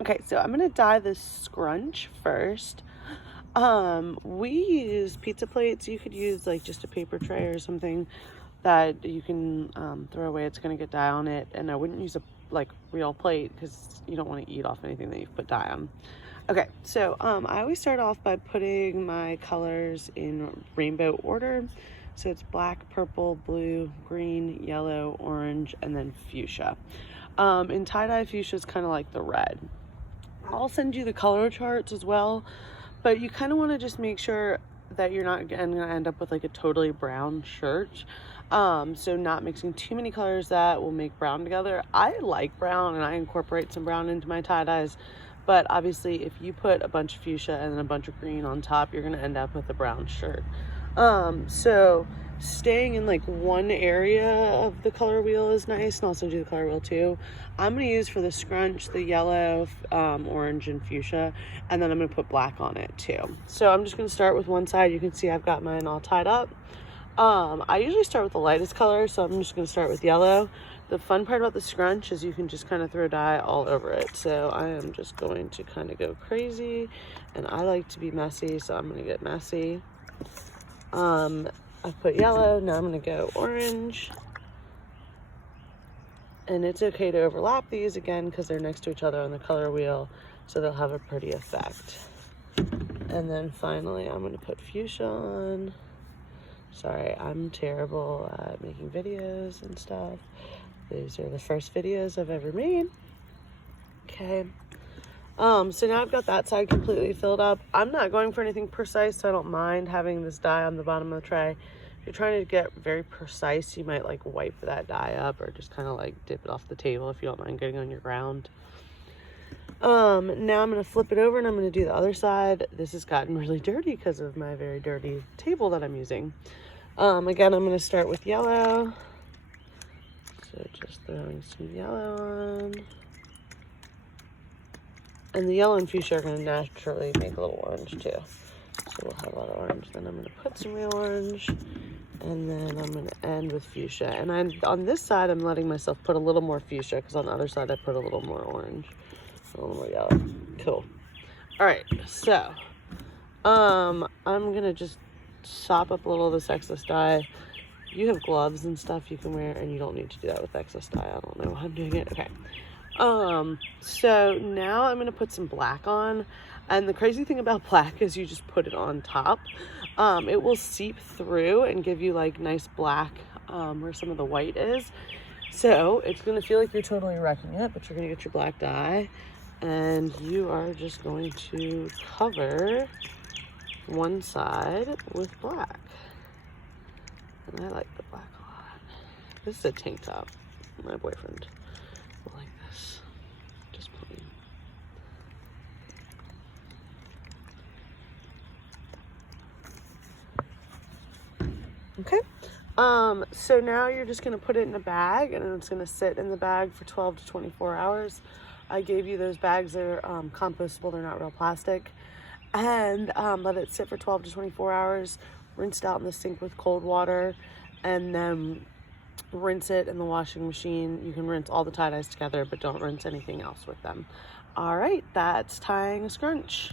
Okay, so I'm gonna dye this scrunch first. We use pizza plates. You could use like just a paper tray or something that you can throw away. It's gonna get dye on it, and I wouldn't use a like real plate because you don't want to eat off anything that you've put dye on. Okay, so I always start off by putting my colors in rainbow order. So it's black, purple, blue, green, yellow, orange, and then fuchsia. In tie-dye, fuchsia is kind of like the red. I'll send you the color charts as well, but you kind of want to just make sure that you're not going to end up with like a totally brown shirt. So not mixing too many colors that will make brown together. I like brown and I incorporate some brown into my tie-dyes, but obviously if you put a bunch of fuchsia and then a bunch of green on top, you're going to end up with a brown shirt. So staying in like one area of the color wheel is nice, and I'll send you the color wheel too. I'm going to use for the scrunch the yellow, orange, and fuchsia, and then I'm going to put black on it too. So I'm just going to start with one side. You can see I've got mine all tied up. I usually start with the lightest color, so I'm just going to start with yellow. The fun part about the scrunch is you can just kind of throw dye all over it. So I am just going to kind of go crazy, and I like to be messy, so I'm going to get messy. I've put yellow, now I'm going to go orange. And it's okay to overlap these again because they're next to each other on the color wheel, so they'll have a pretty effect. And then finally I'm going to put fuchsia on. Sorry, I'm terrible at making videos and stuff. These are the first videos I've ever made. Okay. So now I've got that side completely filled up. I'm not going for anything precise, so I don't mind having this dye on the bottom of the tray. If you're trying to get very precise, you might like wipe that dye up or just kind of like dip it off the table if you don't mind getting on your ground. Now I'm going to flip it over and I'm going to do the other side. This has gotten really dirty because of my very dirty table that I'm using. Again, I'm going to start with yellow. So just throwing some yellow on. And the yellow and fuchsia are going to naturally make a little orange too. So we'll have a lot of orange. Then I'm going to put some real orange. And then I'm going to end with fuchsia. And on this side, I'm letting myself put a little more fuchsia because on the other side, I put a little more orange. A little more yellow. Cool. All right. So I'm going to just sop up a little of this excess dye. You have gloves and stuff you can wear, and you don't need to do that with excess dye. I don't know why I'm doing it. Okay. So now I'm going to put some black on, and the crazy thing about black is you just put it on top. It will seep through and give you like nice black, where some of the white is. So it's going to feel like you're totally wrecking it, but you're going to get your black dye, and you are just going to cover one side with black. And I like the black a lot. This is a tank top. My boyfriend will like this. Just plain. Okay. So now you're just going to put it in a bag, and it's going to sit in the bag for 12 to 24 hours. I gave you those bags that are compostable. They're not real plastic. And let it sit for 12 to 24 hours. Rinse it out in the sink with cold water, and then rinse it in the washing machine. You can rinse all the tie-dyes together, but don't rinse anything else with them. All right, that's dyeing a scrunch.